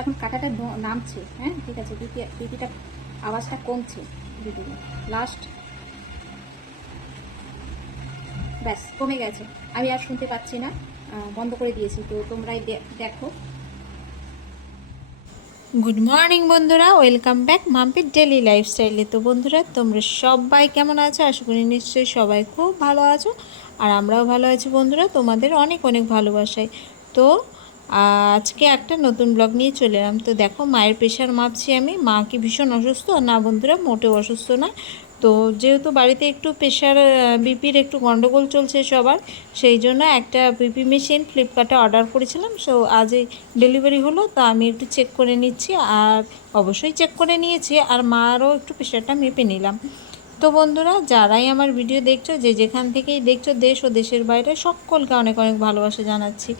এখন কাঁটাটা নামছে হ্যাঁ? ঠিক আছে বিপি বিপিটা আওয়াজটা কমছে বিপির লাস্ট ব্যাস, কমে গেছে। আমি আর শুনতে পাচ্ছি না। বন্ধ করে দিয়েছি। তো তোমরাই দেখো। গুড মর্নিং বন্ধুরা। ওয়েলকাম ব্যাক মাম্পির ডেলি লাইফস্টাইলে তো বন্ধুরা, তোমরা সবাই কেমন আছো? আশা করি নিশ্চয়ই সবাই খুব ভালো আছো। আর আমরাও ভালো আছি বন্ধুরা, তোমাদের অনেক অনেক ভালোবাসায়। তো আজকে একটা নতুন ব্লগ নিয়ে চলে এলাম। তো দেখো, মায়ের প্রেশার মাপছি আমি। মা কি ভীষণ অসুস্থ? আর না বন্ধুরা, মোটেও অসুস্থ না তো যেহেতু বাড়িতে একটু প্রেশার বিপির একটু গন্ডগোল চলছে সবার, সেই জন্য একটা বিপি মেশিন ফ্লিপকার্টে অর্ডার করেছিলাম। সো আজই ডেলিভারি হলো, তো আমি একটু চেক করে নিচ্ছি আর অবশ্যই চেক করে নিয়েছি আর মারও একটু প্রেশারটা মেপে নিলাম। তো বন্ধুরা, যারাই আমার ভিডিও দেখছ, যে যেখান থেকেই দেখছ, দেশ ও দেশের বাইরে সকলকে অনেক অনেক ভালোবাসা জানাচ্ছি।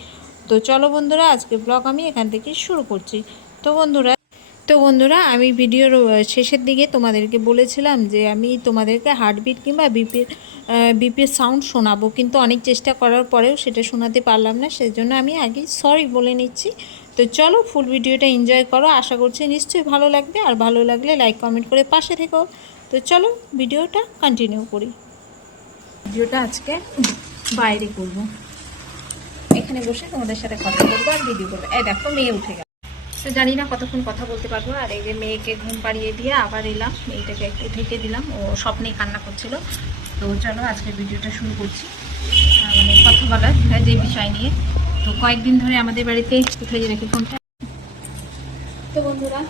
তো চলো বন্ধুরা, আজকে ব্লগ আমি এখান থেকে শুরু করছি। তো বন্ধুরা তো বন্ধুরা, আমি ভিডিওর শেষের দিকে তোমাদেরকে বলেছিলাম যে আমি তোমাদেরকে হার্টবিট কিংবা বিপির বিপির সাউন্ড শোনাবো, কিন্তু অনেক চেষ্টা করার পরেও সেটা শোনাতে পারলাম না, সেজন্য আমি আগে সরি বলে নিচ্ছি। তো চলো ফুল ভিডিওটা এনজয় করো, আশা করছি নিশ্চয়ই ভালো লাগবে, আর ভালো লাগলে লাইক কমেন্ট করে পাশে থেকো। তো চলো ভিডিওটা কন্টিনিউ করি। ভিডিওটা আজকে বাইরে করব। এখানে বসে তোমাদের সাথে কথা বলব আর ভিডিও করব। এই দেখো, মেয়ে উঠে গেল। তো জানি না কতক্ষণ কথা বলতে পারব। আর এই যে মেয়েকে ঘুম পাড়িয়ে দিয়ে আবার এলাম। মেয়েটাকে একটু ঢেকে দিলাম। ও স্বপ্নেই কান্না করছিল। তো চলো আজকে ভিডিওটা শুরু করছি। মানে কথা বলার যে বিষয় নিয়ে। তো কয়েকদিন ধরে আমাদের বাড়িতে কোথায় রেখে ফোনটা। তো বন্ধুরা,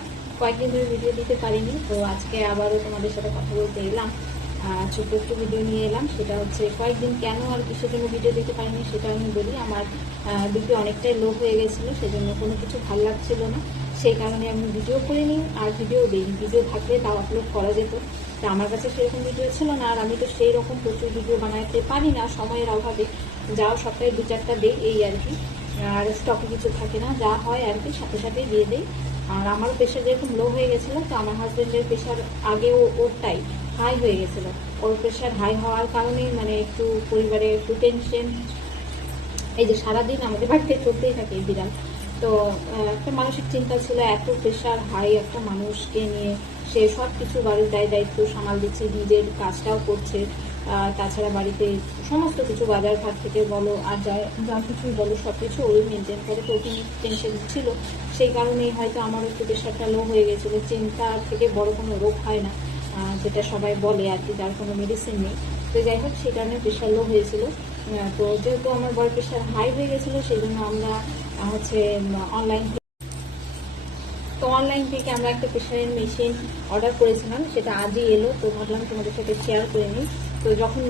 কয়েকদিন ধরে ভিডিও দিতে পারিনি। তো আজকে আবারও তোমাদের সাথে কথা বলতে এলাম। ছোট্ট একটু ভিডিও নিয়ে এলাম। সেটা হচ্ছে, কয়েকদিন কেন আর কিসের জন্য ভিডিও দিতে পারিনি সেটা আমি বলি। আমার বিপি অনেকটাই লো হয়ে গেছিল, সেজন্য কোনো কিছু ভালো লাগছিল না। সেই কারণে আমি ভিডিও করে নিই, আর ভিডিও দিই। ভিডিও থাকলে তাও আপলোড করা যেত। তা আমার কাছে সেরকম ভিডিও ছিল না, আর আমি তো সেই রকম প্রচুর ভিডিও বানাতে পারি না। সময়ের অভাবে যাও সপ্তাহে দু চারটা দিই এই আর কি। আর স্টকে কিছু থাকে না, যা হয় আর কি, সাথে সাথে দিয়ে দিই। আর আমার প্রেশার যেরকম লো হয়ে গেছিল, তো আমার হাজব্যান্ডের প্রেশার আগেও ওরটাই। হাই হয়ে গেছিল। ওর প্রেশার হাই হওয়ার কারণেই মানে একটু পরিবারে একটু টেনশন এই যে সারাদিন আমাদের বাড়িতে চলতেই থাকে বিড়াল। তো একটা মানসিক চিন্তা ছিল, এত প্রেশার হাই একটা মানুষকে নিয়ে সে সব কিছু বাড়ির দায় দায়িত্ব সামাল দিচ্ছে, নিজের কাজটাও করছে। তাছাড়া বাড়িতে সমস্ত কিছু বাজার ঘাট থেকে বলো, আর যা যা কিছুই বলো সব কিছু ওই মেনটেন করে। তো ওকে টেনশন ছিল। সেই কারণেই হয়তো আমার একটু প্রেশারটা লো হয়ে গেছিল। চিন্তা থেকে বড় কোনো রোগ হয় না। যেটা সবাই বলে আর কি, যার কোনো মেডিসিন নেই। তো যাই হোক, সেই কারণে প্রেশার লো হয়েছিল। তো যেহেতু আমার ব্লাড প্রেশার হাই হয়ে গেছিল সেই জন্য আমরা হচ্ছে অনলাইন তো অনলাইন থেকে আমরা একটা প্রেশারের মেশিন অর্ডার করেছিলাম, সেটা আজই এলো। তো ভাবলাম তোমাদের সাথে শেয়ার করে নিই। তো যখন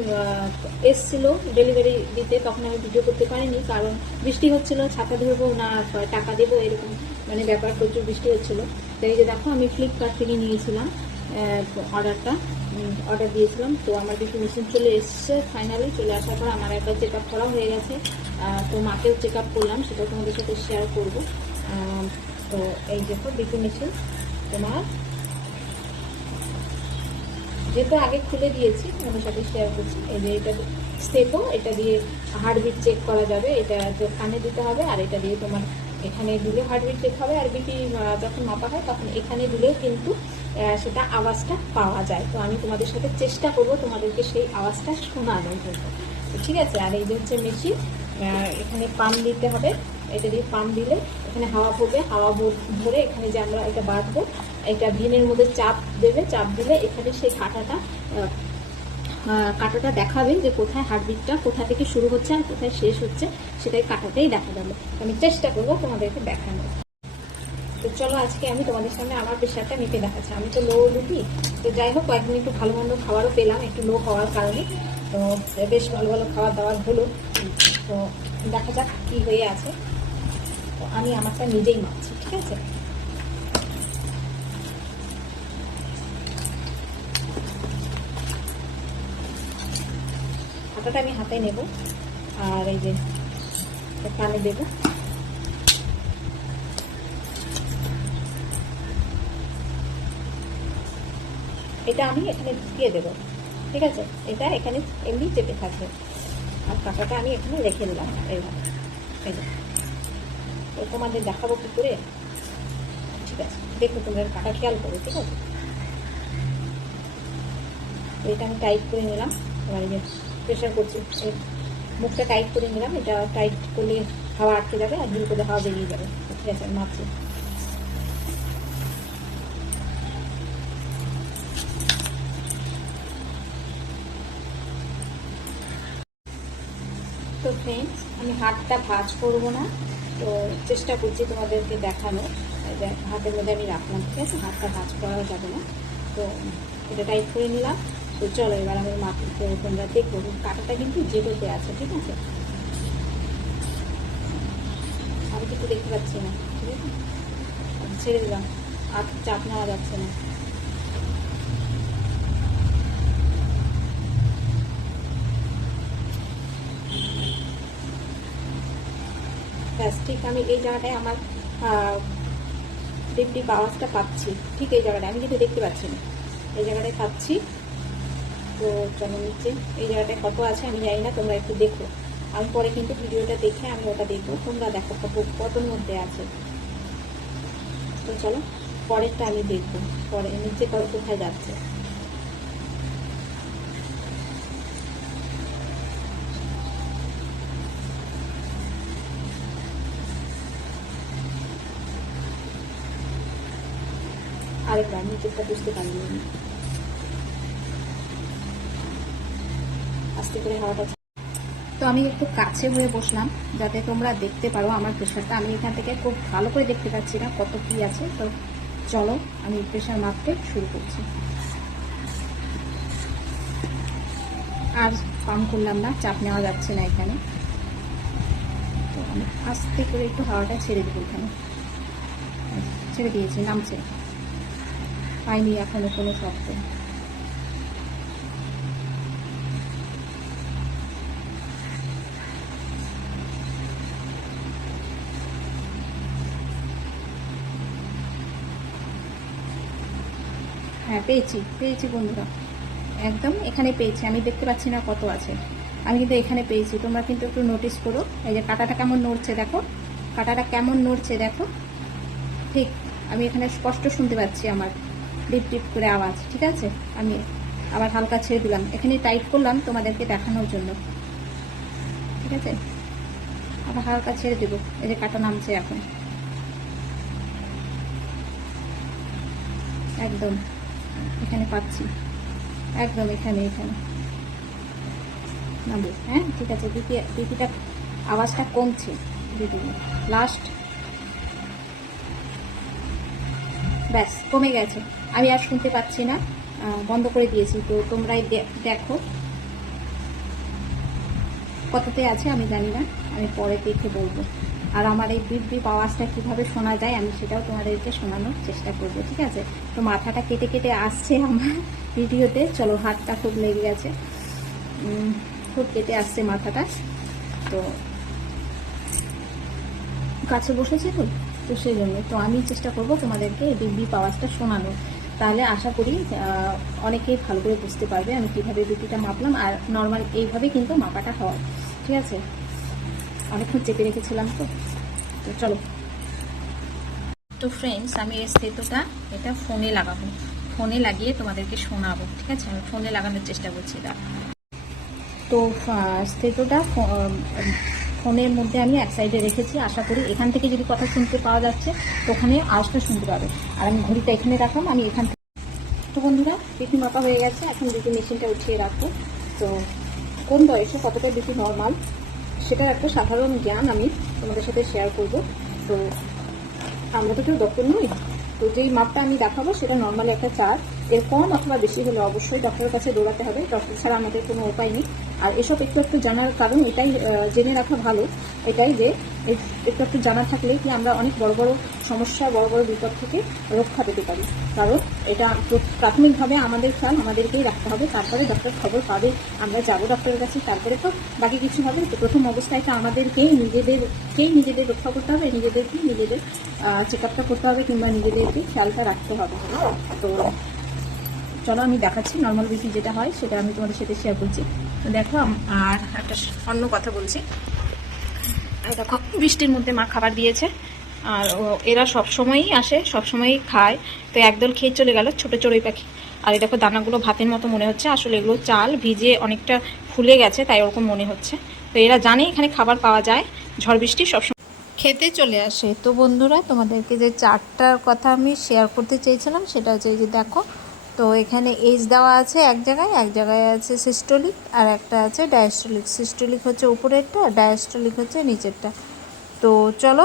এসছিল ডেলিভারি দিতে, তখন আমি ভিডিও করতে পারিনি, কারণ বৃষ্টি হচ্ছিল, ছাতা ধরবো না টাকা দেবো, এরকম মানে ব্যাপার প্রচুর বৃষ্টি হচ্ছিল। তাই যে দেখো, আমি ফ্লিপকার্ট থেকে নিয়েছিলাম। অর্ডারটা অর্ডার দিয়েছিলাম। তো আমার কিছু মেশিন চলে এসছে ফাইনালি চলে আসার পর আমার একবার চেক আপ করা হয়ে গেছে। তো মাকেও চেক আপ করলাম সেটা তোমাদের সাথে শেয়ার করব। তো এই দেখো বিপি মেশিন তোমার। যেহেতু আগে খুলে দিয়েছি, তোমাদের সাথে শেয়ার করছি। এই যে এটা স্টেপও এটা দিয়ে হার্টবিট চেক করা যাবে, এটা কানে দিতে হবে, আর এটা দিয়ে তোমার এখানে দিলে হার্টবিট চেক হবে, আর বিপি যখন মাপা হয় তখন এখানে দিলেও কিন্তু সেটা আওয়াজটা পাওয়া যায়। তো আমি তোমাদের সাথে চেষ্টা করব তোমাদেরকে সেই আওয়াজটা শোনানোর জন্য। ঠিক আছে, আর এই যে হচ্ছে মেশিন এখানে পাম্প দিতে হবে। এটা দিয়ে পাম্প দিলে এখানে হাওয়া পড়বে হাওয়া ভর- এখানে যে আমরা এটা বাঁধবো, এটা ভিনের মধ্যে চাপ দেবে, চাপ দিলে এখানে সেই কাঁটাটা কাঁটাটা দেখাবে যে কোথায় হার্টবিটটা, কোথা থেকে শুরু হচ্ছে আর কোথায় শেষ হচ্ছে, সেটাই কাঁটাতেই দেখা যাবে আমি চেষ্টা করব তোমাদেরকে দেখানো তো চলো আজকে আমি তোমাদের সামনে আমার প্রেশারটা মেপে দেখাচ্ছি। আমি তো লো লুকি তো যাই হোক, কয়েকদিন একটু ভালো মন্দ খাবারও পেলাম, একটু লো হওয়ার কারণে। তো বেশ ভালো ভালো খাবার দাবার হলো। তো দেখা যাক কী হয়ে আছে। তো আমি আমারটা নিজেই মাপছি, ঠিক আছে? হাতাটা আমি হাতে নেব। আর এই যে কানে দেবো। এটা আমি এখানে ঢুকিয়ে দেবো। ঠিক আছে? এটা এখানে এমনি চেপে থাকবে। আর কাঁটাটা আমি এখানে রেখে দিলাম এইভাবে। এই যে। তোমাদের দেখাবো কী করে? ঠিক আছে। দেখো তোমরা কাটা খেয়াল করো, ঠিক আছে? এটা আমি টাইট করে নিলাম। এবার প্রেশার করছি মুখটা টাইট করে নিলাম, এটা টাইট করলে হাওয়া আটকে যাবে, আর ধীরে করে হাওয়া বেরিয়ে যাবে। ঠিক আছে মাপছি তো ফ্রেন্ডস আমি হাতটা ভাঁজ করব না, তো চেষ্টা করছি তোমাদেরকে দেখানো। হাতের মধ্যে আমি রাখলাম, ঠিক আছে? হাতটা ভাঁজ করা যাবে না। তো এটা টাইট করে নিলাম। তো চলো, এবার আমি মাপ তো তোমরা দেখব কাটাটা কিন্তু জেরোতে আছে, ঠিক আছে? আমি কিন্তু দেখতে পাচ্ছি না, ঠিক আছে? ছেড়ে দিলাম, আর চাপ নেওয়া যাচ্ছে না। ব্যাস, ঠিক, আমি এই জায়গাটায় আমার ডিপ ডিপ আওয়াজটা পাচ্ছি, ঠিক এই জায়গাটায়, আমি কিন্তু দেখতে পাচ্ছি না। এই জায়গাটায় পাচ্ছি। তো চলো নিচে। এই জায়গাটায় কত আছে, আমি জানি না, তোমরা একটু দেখো। আমি পরে কিন্তু ভিডিওটা দেখে আমি ওটা দেখব। তোমরা দেখো কত, কতর মধ্যে আছে। তো চলো, পরেরটা আমি দেখব। পরে, নিচে কত, কোথায় যাচ্ছে। আরেকবার নিচেরটা বুঝতে পারিনি আস্তে করে হাওয়াটা তো আমি একটু কাছে হয়ে বসলাম, যাতে তোমরা দেখতে পারো আমার প্রেশারটা আমি এখান থেকে খুব ভালো করে দেখতে পাচ্ছি না কত কি আছে। তো চলো, আমি প্রেশার মাপতে শুরু করছি। আর পাম করলাম না, চাপ নেওয়া যাচ্ছে না এখানে। তো আমি আস্তে করে একটু হাওয়াটা ছেড়ে দেবো এখানে। ছেড়ে দিয়েছি, নামছে। পাইনি এখনও কোনো শব্দ। হ্যাঁ পেয়েছি পেয়েছি বন্ধুরা। একদম এখানে পেয়েছি, আমি দেখতে পাচ্ছি না কত আছে। আমি কিন্তু এখানে পেয়েছি, তোমরা কিন্তু একটু নোটিস করো। এই যে কাটাটা কেমন নড়ছে দেখো, কাটাটা কেমন নড়ছে দেখো। ঠিক, আমি এখানে স্পষ্ট শুনতে পাচ্ছি আমার ডিপ ডিপ করে আওয়াজ, ঠিক আছে? আমি আবার হালকা ছেড়ে দিলাম। এখানে টাইট করলাম তোমাদেরকে দেখানোর জন্য। ঠিক আছে? আবার হালকা ছেড়ে দেবো, এই যে কাটা নামছে এখন। একদম। এখানে পাচ্ছি। একদম এখানে এখানে। নামবে হ্যাঁ ঠিক আছে দিদি দিদিটা আওয়াজটা কমছে দিদি লাস্ট ব্যাস, কমে গেছে। আমি আর শুনতে পাচ্ছি না। বন্ধ করে দিয়েছি। তো তোমরাই দেখো। কততে আছে আমি জানি না। আমি পরে দেখে বলব। আর আমার এই বিপ বিপ আওয়াজটা কীভাবে শোনা যায় আমি সেটাও তোমাদেরকে শোনানোর চেষ্টা করব, ঠিক আছে? তো মাথাটা কেটে কেটে আসছে আমার ভিডিওতে। চলো, হাতটা খুব লেগে গেছে। খুব কেটে আসছে মাথাটা। তো কাছে বসেছে তো তো সেই জন্য তো আমি চেষ্টা করব তোমাদেরকে এই বিপি আওয়াজটা শোনানো তাহলে আশা করি অনেকেই ভালো করে বুঝতে পারবে আমি কীভাবে বিপিটা মাপলাম। আর নর্মাল এইভাবে কিন্তু মাপাটা হয়, ঠিক আছে? অনেকক্ষণ চেপে রেখেছিলাম তো। তো চলো। তো ফ্রেন্ডস আমি এই স্থিতটা এটা ফোনে লাগাবো। ফোনে লাগিয়ে তোমাদেরকে শোনাবো, ঠিক আছে? আমি ফোনে লাগানোর চেষ্টা করছি এটা তো স্থিতটা ফোনের মধ্যে আমি এক সাইডে রেখেছি, আশা করি এখান থেকে যদি কথা শুনতে পাওয়া যাচ্ছে, তো ওখানে আওয়াজটা শুনতে পাবে। আর আমি ঘড়িটা এখানে রাখলাম, আমি এখান থেকে তো বন্ধুরা বিপি মাপা হয়ে গেছে, এখন বিপি মেশিনটা উঠিয়ে রাখব। তো কোন বয়সে কতটা বিপি নর্মাল সেটার একটা সাধারণ জ্ঞান আমি তোমাদের সাথে শেয়ার করব। তো আমরা তো কেউ ডক্টর নই। তো যেই মাপটা আমি দেখাবো, সেটা নর্মালি একটা চার এর কম অথবা বেশি হলে অবশ্যই ডক্টরের কাছে দৌড়াতে হবে। ডক্টর ছাড়া আমাদের কোনো উপায় নেই। আর এসব একটু একটু জানার কারণ এটাই জেনে রাখা ভালো। এটাই যে একটু একটু জানা থাকলে কি আমরা অনেক বড় বড় সমস্যা, বড় বড় বিপদ থেকে রক্ষা পেতে পারি? কারণ এটা প্রাথমিকভাবে আমাদের খেয়াল আমাদেরকেই রাখতে হবে। তারপরে ডক্টর খবর পাবে, আমরা যাব ডক্টরের কাছে। তারপরে তো বাকি কিছু হবে। তো প্রথম অবস্থায় তো আমাদেরকেই নিজেদেরকেই নিজেদের রক্ষা করতে হবে, নিজেদেরকেই নিজেদের চেক আপটা করতে হবে কিংবা নিজেদেরকে খেয়ালটা রাখতে হবে। তো চলো আমি দেখাচ্ছি নর্মাল বিপি যেটা হয়, সেটা আমি তোমাদের সাথে শেয়ার করছি। তো দেখো আর একটা অন্য কথা বলছি। দেখো বৃষ্টির মধ্যে মা খাবার দিয়েছে। আর এরা সবসময়ই আসে, সব সময়ই খায়। তো একদল খেয়ে চলে গেল ছোট চড়ুই পাখি। আর এই দেখো দানাগুলো ভাতের মতো মনে হচ্ছে। আসলে এগুলো চাল ভিজে অনেকটা ফুলে গেছে, তাই ওরকম মনে হচ্ছে। তো এরা জানে এখানে খাবার পাওয়া যায়। ঝড় বৃষ্টি সবসময় খেতে চলে আসে। তো বন্ধুরা, তোমাদেরকে যে চারটার কথা আমি শেয়ার করতে চেয়েছিলাম, সেটা হচ্ছে যে দেখো তো এখানে এজ দেওয়া আছে এক জায়গায় এক জায়গায় আছে সিস্টোলিক আর একটা আছে ডায়াস্টোলিক সিস্টোলিক হচ্ছে উপরেরটা ডায়াস্টোলিক হচ্ছে নিচেরটা। তো চলো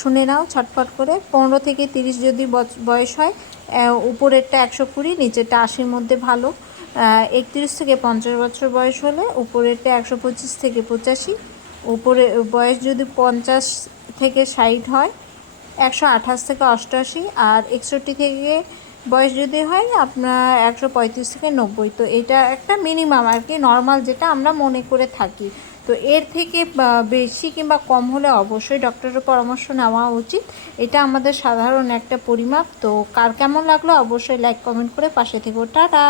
শুনে নাও ছটফট করে। পনেরো থেকে তিরিশ যদি বয়স হয় উপরেরটা একশো কুড়ি, নিচেরটা আশির মধ্যে ভালো। একত্রিশ থেকে পঞ্চাশ বছর বয়স হলে উপরেরটা একশো পঁচিশ থেকে পঁচাশি। উপরে, বয়স যদি পঞ্চাশ থেকে ষাট হয়, একশো আঠাশ থেকে অষ্টআশি। আর একষট্টি থেকে বয়স যদি হয় আপনার একশো পঁয়ত্রিশ থেকে নব্বই। তো এটা একটা মিনিমাম আর কি নর্মাল যেটা আমরা মনে করে থাকি। তো এর থেকে বেশি কিংবা কম হলে অবশ্যই ডক্টরের পরামর্শ নেওয়া উচিত। এটা আমাদের সাধারণ একটা পরিমাপ। তো কার কেমন লাগল অবশ্যই লাইক কমেন্ট করে পাশে থেকে টাটা!